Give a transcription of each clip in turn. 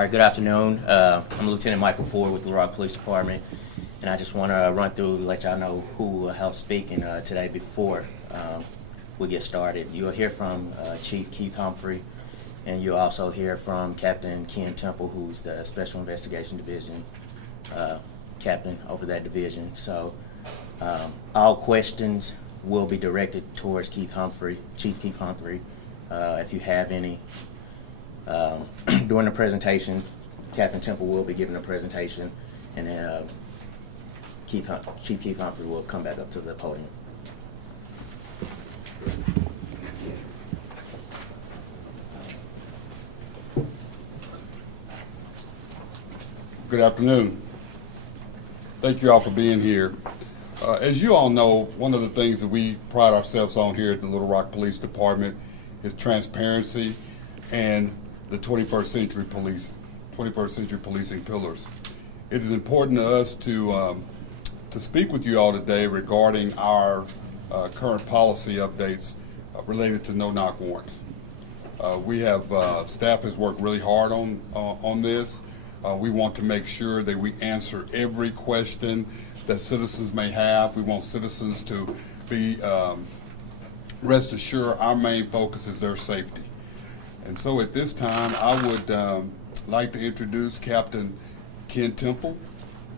All right, good afternoon. I'm Lieutenant Michael Ford with the Little Rock Police Department, and I just want to run through, let y'all know who will help speaking today before we get started. You'll hear from Chief Keith Humphrey, and you'll also hear from Captain Ken Temple, who's the Special Investigation Division captain over that division. So all questions will be directed towards Chief Keith Humphrey. If you have any, during the presentation, Captain Temple will be giving a presentation, and then Chief Keith Humphrey will come back up to the podium. Good afternoon. Thank you all for being here. As you all know, one of the things that we pride ourselves on here at the Little Rock Police Department is transparency and the 21st century policing pillars. It is important to us to speak with you all today regarding our current policy updates related to no-knock warrants. We have staff has worked really hard on this. We want to make sure that we answer every question that citizens may have. We want citizens to be rest assured our main focus is their safety. And so at this time, I would like to introduce Captain Ken Temple,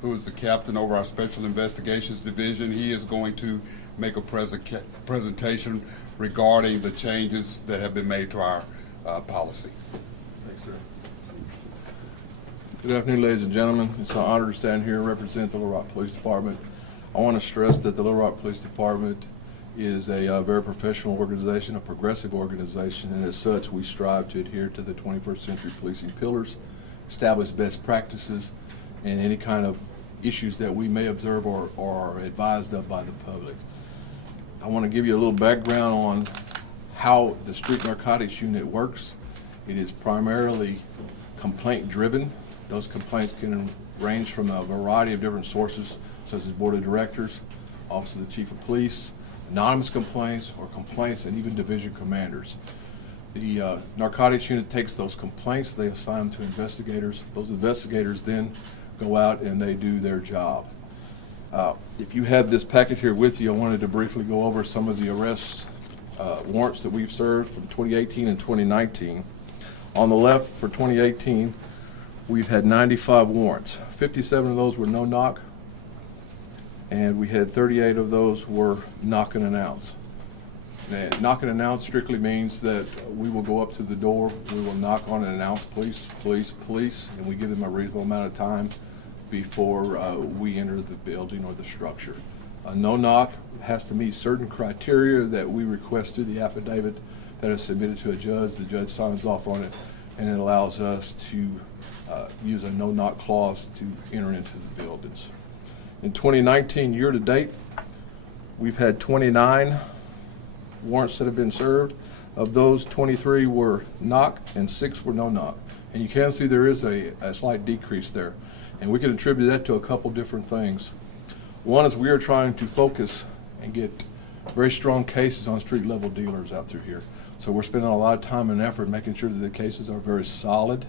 who is the captain over our Special Investigations Division. He is going to make a presentation regarding the changes that have been made to our policy. Thanks, sir. Good afternoon, ladies and gentlemen. It's an honor to stand here and represent the Little Rock Police Department. I want to stress that the Little Rock Police Department is a very professional organization, a progressive organization, and as such, we strive to adhere to the 21st century policing pillars, establish best practices, and any kind of issues that we may observe or are advised of by the public. I want to give you a little background on how the Street Narcotics Unit works. It is primarily complaint-driven. Those complaints can range from a variety of different sources, such as Board of Directors, Office of the Chief of Police, anonymous complaints, or complaints, and even division commanders. The narcotics unit takes those complaints, they assign them to investigators. Those investigators then go out and they do their job. If you have this packet here with you, I wanted to briefly go over some of the arrests, warrants that we've served from 2018 and 2019. On the left, for 2018, we've had 95 warrants. 57 of those were no-knock, and we had 38 of those were knock and announce. And knock and announce strictly means that we will go up to the door, we will knock on and announce police, police, police, and we give them a reasonable amount of time before we enter the building or the structure. A no-knock has to meet certain criteria that we request through the affidavit that is submitted to a judge. The judge signs off on it, and it allows us to use a no-knock clause to enter into the buildings. In 2019, year to date, we've had 29 warrants that have been served. Of those, 23 were knock and 6 were no-knock. And you can see there is a slight decrease there. And we can attribute that to a couple different things. One is we are trying to focus and get very strong cases on street level dealers out through here. So we're spending a lot of time and effort making sure that the cases are very solid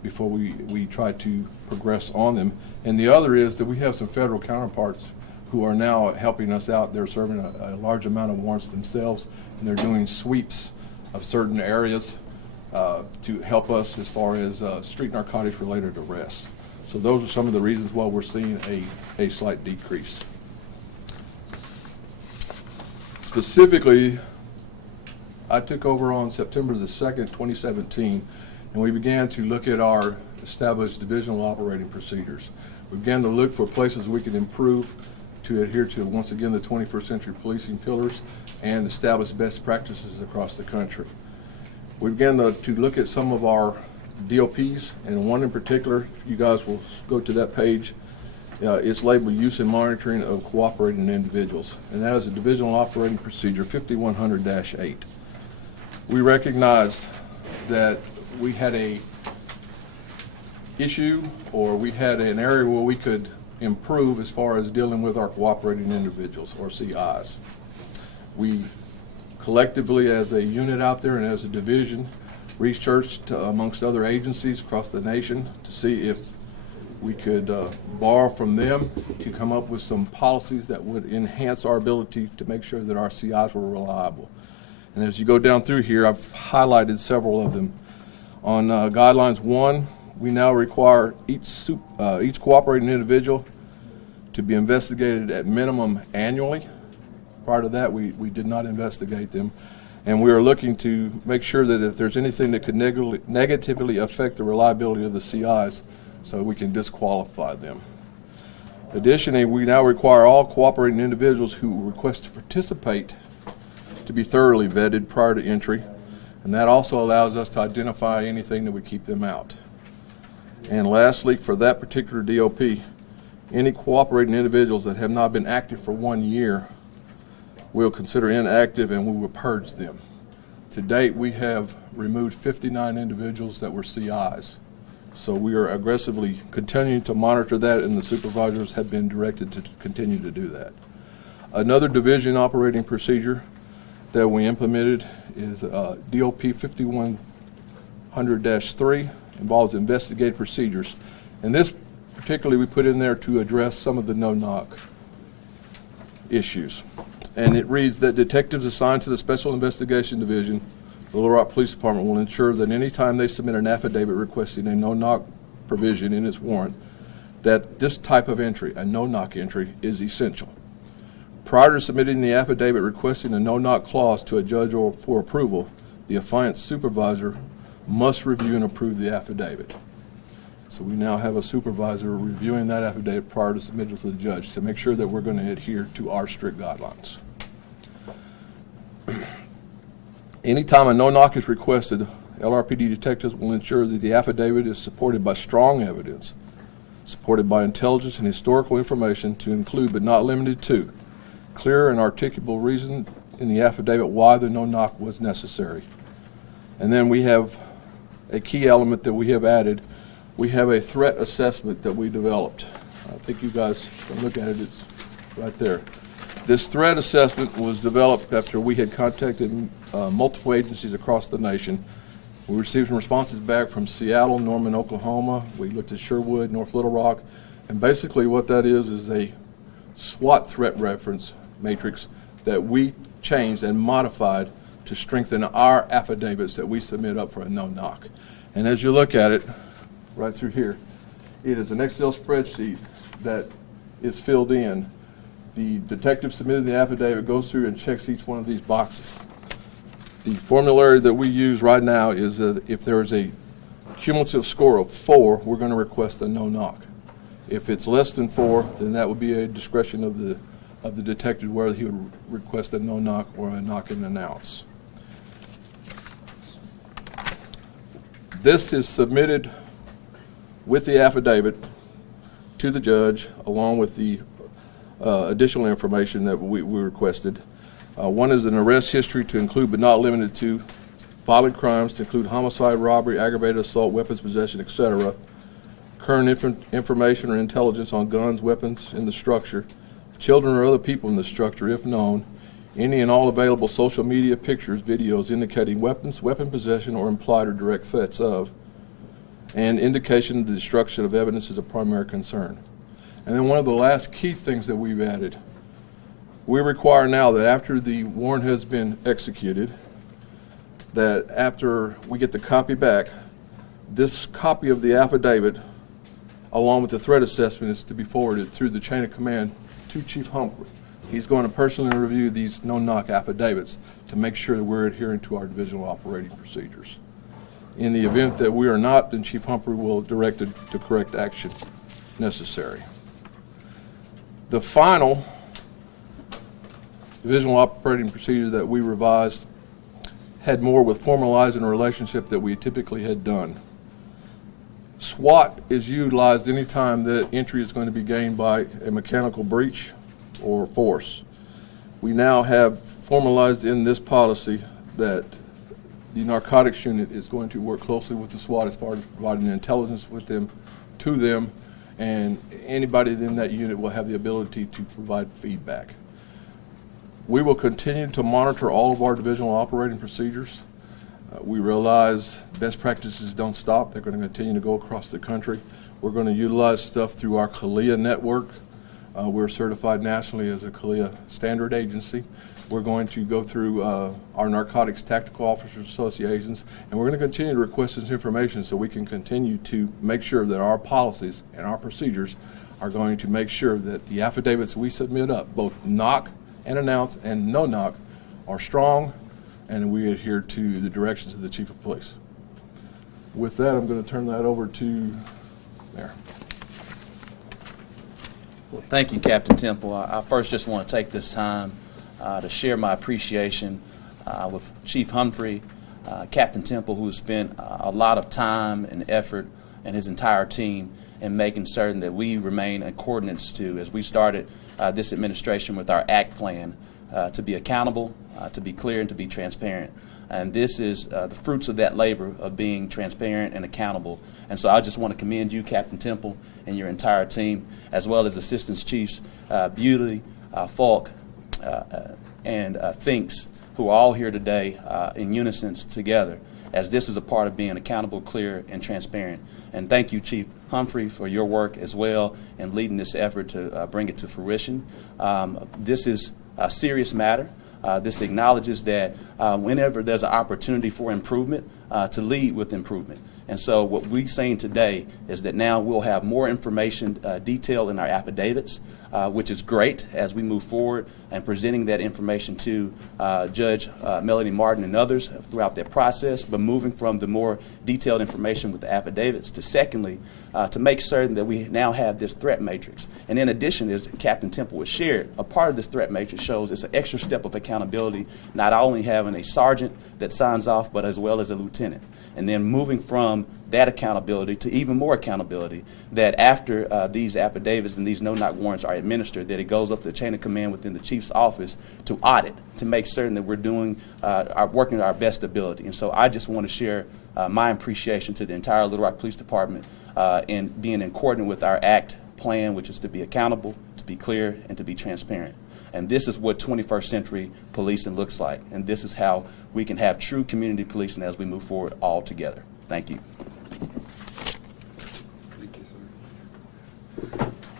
before we try to progress on them. And the other is that we have some federal counterparts who are now helping us out. They're serving a large amount of warrants themselves, and they're doing sweeps of certain areas to help us as far as street narcotics related arrests. So those are some of the reasons why we're seeing a slight decrease. Specifically, I took over on September the 2nd, 2017, and we began to look at our established divisional operating procedures. We began to look for places we could improve to adhere to, once again, the 21st century policing pillars and establish best practices across the country. We began to look at some of our DOPs, and one in particular, you guys will go to that page, it's labeled Use and Monitoring of Cooperating Individuals, and that is a divisional operating procedure 5100-8. We recognized that we had a issue, or we had an area where we could improve as far as dealing with our cooperating individuals, or CIs. We collectively as a unit out there and as a division, researched amongst other agencies across the nation to see if we could borrow from them to come up with some policies that would enhance our ability to make sure that our CIs were reliable. And as you go down through here, I've highlighted several of them. On guidelines 1, we now require each cooperating individual to be investigated at minimum annually. Prior to that, we did not investigate them. And we are looking to make sure that if there's anything that could negatively affect the reliability of the CIs, so we can disqualify them. Additionally, we now require all cooperating individuals who request to participate to be thoroughly vetted prior to entry, and that also allows us to identify anything that would keep them out. And lastly, for that particular DOP, any cooperating individuals that have not been active for 1 year, we'll consider inactive and we will purge them. To date, we have removed 59 individuals that were CIs. So we are aggressively continuing to monitor that, and the supervisors have been directed to continue to do that. Another division operating procedure that we implemented is DOP 5100-3, involves investigative procedures. And this particularly we put in there to address some of the no-knock issues. And it reads that detectives assigned to the Special Investigation Division, the Little Rock Police Department, will ensure that any time they submit an affidavit requesting a no-knock provision in its warrant, that this type of entry, a no-knock entry, is essential. Prior to submitting the affidavit requesting a no-knock clause to a judge or for approval, the affiant supervisor must review and approve the affidavit. So we now have a supervisor reviewing that affidavit prior to submitting to the judge to make sure that we're going to adhere to our strict guidelines. Anytime a no-knock is requested, LRPD detectives will ensure that the affidavit is supported by strong evidence, supported by intelligence and historical information to include but not limited to clear and articulable reason in the affidavit why the no-knock was necessary. And then we have a key element that we have added. We have a threat assessment that we developed. I think you guys can look at it, it's right there. This threat assessment was developed after we had contacted multiple agencies across the nation. We received some responses back from Seattle, Norman, Oklahoma. We looked at Sherwood, North Little Rock. And basically what that is a SWOT threat reference matrix that we changed and modified to strengthen our affidavits that we submit up for a no-knock. And as you look at it, right through here, it is an Excel spreadsheet that is filled in. The detective submitted the affidavit, goes through and checks each one of these boxes. The formulary that we use right now is that if there is a cumulative score of 4, we're going to request a no-knock. If it's less than 4, then that would be a discretion of the detective whether he would request a no-knock or a knock and announce. This is submitted with the affidavit to the judge along with the additional information that we requested. One is an arrest history to include but not limited to violent crimes to include homicide, robbery, aggravated assault, weapons possession, etc. Current information or intelligence on guns, weapons in the structure, children or other people in the structure if known, any and all available social media pictures, videos indicating weapons, weapon possession, or implied or direct threats of, and indication the destruction of evidence is a primary concern. And then one of the last key things that we've added, we require now that after the warrant has been executed, that after we get the copy back, this copy of the affidavit, along with the threat assessment, is to be forwarded through the chain of command to Chief Humphrey. He's going to personally review these no-knock affidavits to make sure that we're adhering to our divisional operating procedures. In the event that we are not, then Chief Humphrey will direct the correct action necessary. The final divisional operating procedure that we revised had more with formalizing a relationship that we typically had done. SWAT is utilized any time that entry is going to be gained by a mechanical breach or force. We now have formalized in this policy that the narcotics unit is going to work closely with the SWAT as far as providing intelligence with them, to them, and anybody in that unit will have the ability to provide feedback. We will continue to monitor all of our divisional operating procedures. We realize best practices don't stop. They're going to continue to go across the country. We're going to utilize stuff through our CALIA network. We're certified nationally as a CALIA standard agency. We're going to go through our Narcotics Tactical Officers Associations, and we're going to continue to request this information so we can continue to make sure that our policies and our procedures are going to make sure that the affidavits we submit up, both knock and announce and no knock, are strong, and we adhere to the directions of the Chief of Police. With that, I'm going to turn that over to Mayor. Well, thank you, Captain Temple. I first just want to take this time to share my appreciation with Chief Humphrey, Captain Temple, who has spent a lot of time and effort, and his entire team in making certain that we remain in coordinates to, as we started this administration with our ACT plan, to be accountable, to be clear, and to be transparent. And this is the fruits of that labor of being transparent and accountable. And so I just want to commend you, Captain Temple, and your entire team, as well as Assistant Chiefs Bewley, Falk, and Finks, who are all here today in unison together, as this is a part of being accountable, clear, and transparent. And thank you, Chief Humphrey, for your work as well in leading this effort to bring it to fruition. This is a serious matter. This acknowledges that whenever there's an opportunity for improvement, to lead with improvement. And so what we're saying today is that now we'll have more information detailed in our affidavits, which is great as we move forward and presenting that information to Judge Melody Martin and others throughout that process, but moving from the more detailed information with the affidavits to secondly, to make certain that we now have this threat matrix. And in addition, as Captain Temple was shared, a part of this threat matrix shows it's an extra step of accountability, not only having a sergeant that signs off, but as well as a lieutenant. And then moving from that accountability to even more accountability, that after these affidavits and these no-knock warrants are administered, that it goes up the chain of command within the chief's office to audit, to make certain that we're doing working to our best ability. And so I just want to share my appreciation to the entire Little Rock Police Department in being in coordinate with our ACT plan, which is to be accountable, to be clear, and to be transparent. And this is what 21st century policing looks like. And this is how we can have true community policing as we move forward all together. Thank you. Thank you,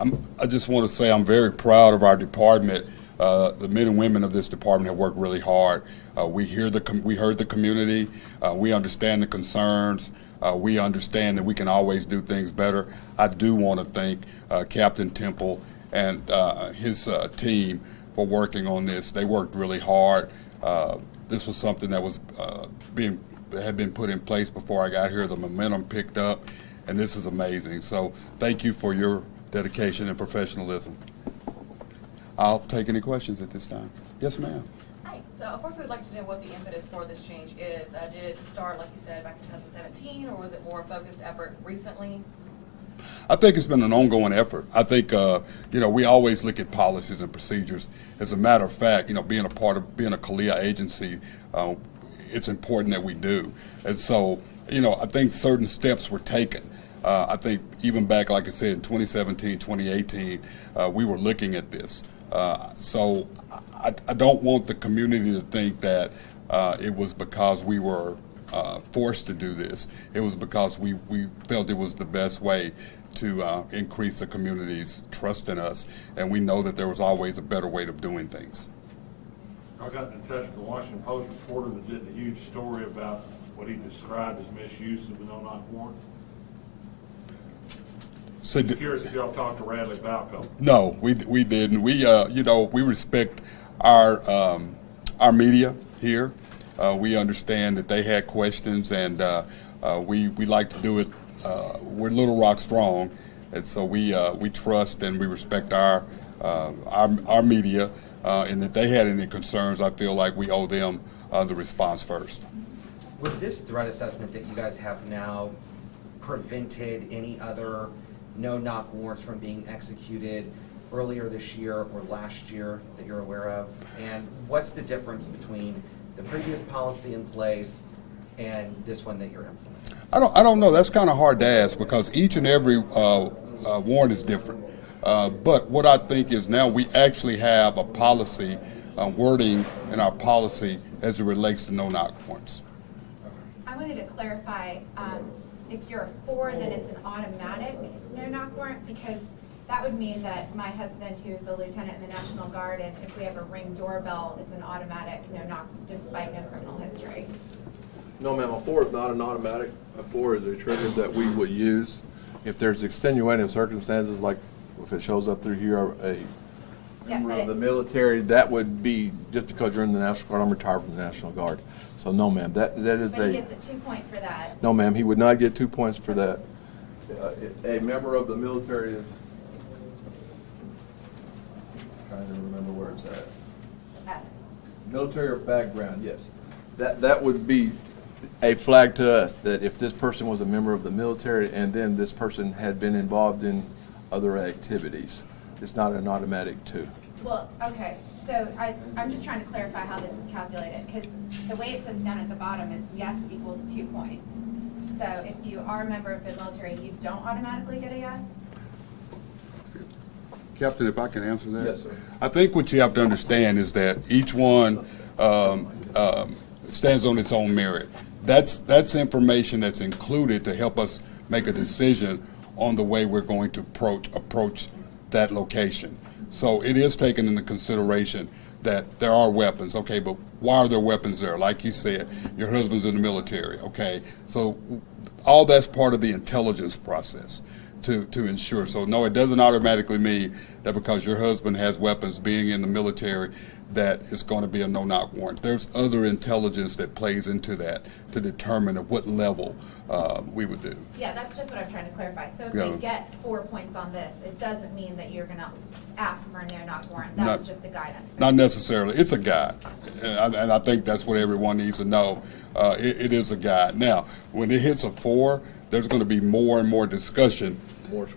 sir. I just want to say I'm very proud of our department. The men and women of this department have worked really hard. We heard the community. We understand the concerns. We understand that we can always do things better. I do want to thank Captain Temple and his team for working on this. They worked really hard. This was something that was had been put in place before I got here. The momentum picked up, and this is amazing. So thank you for your dedication and professionalism. I'll take any questions at this time. Yes, ma'am. Hi. So first we'd like to know what the impetus for this change is. Did it start, like you said, back in 2017, or was it more a focused effort recently? I think it's been an ongoing effort. I think, we always look at policies and procedures. As a matter of fact, being a part of being a CALIA agency, it's important that we do. And so, I think certain steps were taken. I think even back, like I said, in 2017, 2018, we were looking at this. So I don't want the community to think that it was because we were forced to do this. It was because we felt it was the best way to increase the community's trust in us, and we know that there was always a better way of doing things. I got in touch with the Washington Post reporter that did a huge story about what he described as misuse of the no-knock warrant. So I'm curious if y'all talked to Radley Balco. No, we didn't. We respect our media here. We understand that they had questions, and we like to do it. We're Little Rock strong, and so we trust and we respect our media. And if they had any concerns, I feel like we owe them the response first. With this threat assessment that you guys have now prevented any other no-knock warrants from being executed earlier this year or last year that you're aware of? And what's the difference between the previous policy in place and this one that you're implementing? I don't know. That's kind of hard to ask because each and every warrant is different. But what I think is now we actually have a policy wording in our policy as it relates to no-knock warrants. wanted to clarify, if you're a 4, then it's an automatic no-knock warrant, because that would mean that my husband, who's a lieutenant in the National Guard, and if we have a Ring doorbell, it's an automatic no-knock despite no criminal history. No, ma'am, a 4 is not an automatic. A 4 is a trigger that we would use if there's extenuating circumstances, like if it shows up through here, a member of the military, that would be just because you're in the National Guard. I'm retired from the National Guard. So no, ma'am, that is But he gets a 2-point for that. No, ma'am, he would not get 2 points for that. A member of the military is, trying to remember where it's at. Military or background, yes. That would be a flag to us, that if this person was a member of the military and then this person had been involved in other activities, it's not an automatic 2. Well, okay, so I'm just trying to clarify how this is calculated, because the way it says down at the bottom is yes equals 2 points. So if you are a member of the military, you don't automatically get a yes? Captain, if I can answer that? Yes, sir. I think what you have to understand is that each one stands on its own merit. That's information that's included to help us make a decision on the way we're going to approach that location. So it is taken into consideration that there are weapons. Okay, but why are there weapons there? Like you said, your husband's in the military. Okay, so all that's part of the intelligence process to ensure. So no, it doesn't automatically mean that because your husband has weapons being in the military that it's going to be a no-knock warrant. There's other intelligence that plays into that to determine at what level we would do. Yeah, that's just what I'm trying to clarify. So if Yeah. they get 4 points on this, it doesn't mean that you're going to ask for a no-knock warrant. That's just a guidance. Not necessarily. It's a guide, and I think that's what everyone needs to know. It is a guide. Now, when it hits a 4, there's going to be more and more discussion,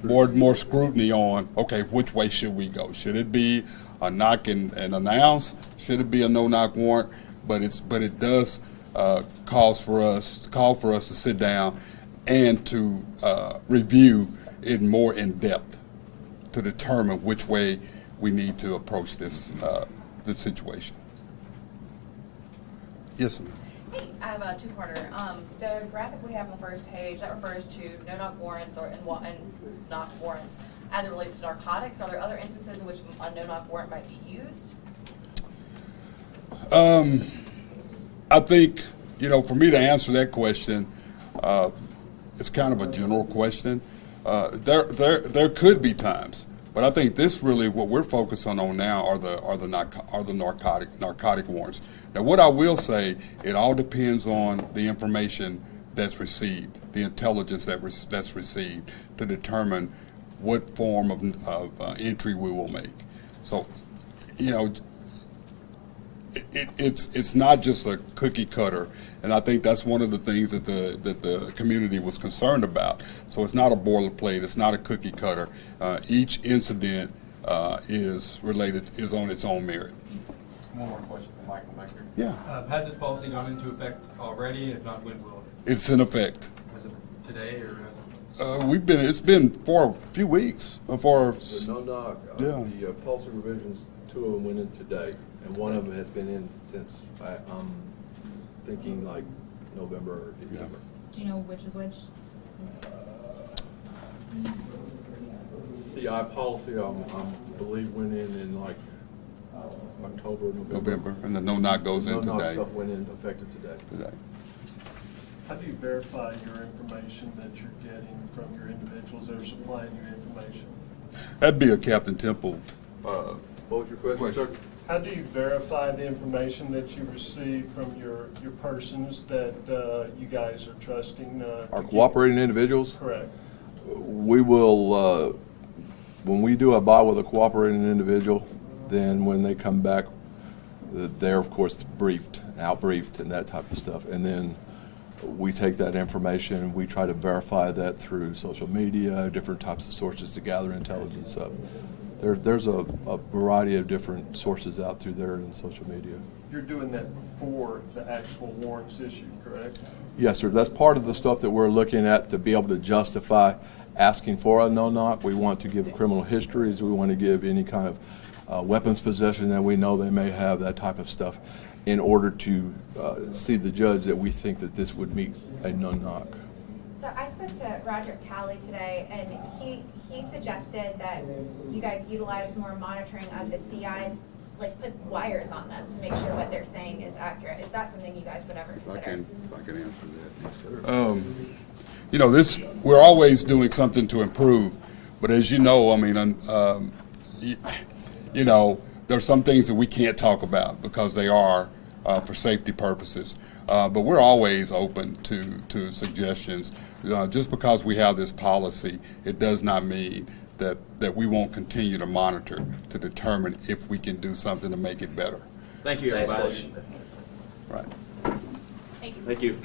more scrutiny on, okay, which way should we go? Should it be a knock and announce? Should it be a no-knock warrant? But it does call for us to sit down and to review it more in depth to determine which way we need to approach this situation. Yes, ma'am. Hey, I have a two-parter. The graphic we have on the first page, that refers to no-knock warrants and knock warrants as it relates to narcotics. Are there other instances in which a no-knock warrant might be used? I think, for me to answer that question, it's kind of a general question. There could be times, but I think this really what we're focusing on now are the narcotic warrants. Now, what I will say, it all depends on the information that's received, the intelligence that's received to determine what form of entry we will make. So, it's not just a cookie cutter, and I think that's one of the things that the community was concerned about. So it's not a boilerplate, it's not a cookie cutter. Each incident is on its own merit. One more question from Michael back here. Yeah, Has this policy gone into effect already? If not, when will it? it's in effect. Is it today or has it? It's been for a few weeks. The no-knock, Yeah. the policy revisions, 2 of them went in today, and one of them has been in since, I'm thinking like November or December. Do you know which is which? CI policy, I believe went in like October, November, and the no-knock goes in No-knock today. stuff went in effective today. How do you verify your information that you're getting from your individuals that are supplying your information? That'd be a Captain Temple. What was your question, sir? How do you verify the information that you receive from your persons that you guys are trusting? Our cooperating individuals? Correct. We will, when we do a buy with a cooperating individual, then when they come back, they're of course out-briefed and that type of stuff. And then we take that information and we try to verify that through social media, different types of sources to gather intelligence up. There's a variety of different sources out through there in social media. You're doing that before the actual warrants issued, correct? Yes, sir. That's part of the stuff that we're looking at to be able to justify asking for a no-knock. We want to give criminal histories. We want to give any kind of weapons possession that we know they may have, that type of stuff. in order to see the judge that we think that this would meet a no-knock. So I spoke to Roger Talley today, and he suggested that you guys utilize more monitoring of the CIs, like put wires on them to make sure what they're saying is accurate. Is that something you guys would ever If I consider? can answer that. You know, we're always doing something to improve, but as you know, I mean, you know, there's some things that we can't talk about because they are for safety purposes. But we're always open to suggestions. Just because we have this policy, it does not mean that we won't continue to monitor to determine if we can do something to make it better. Thank you, everybody. Right. Thank you. Thank you.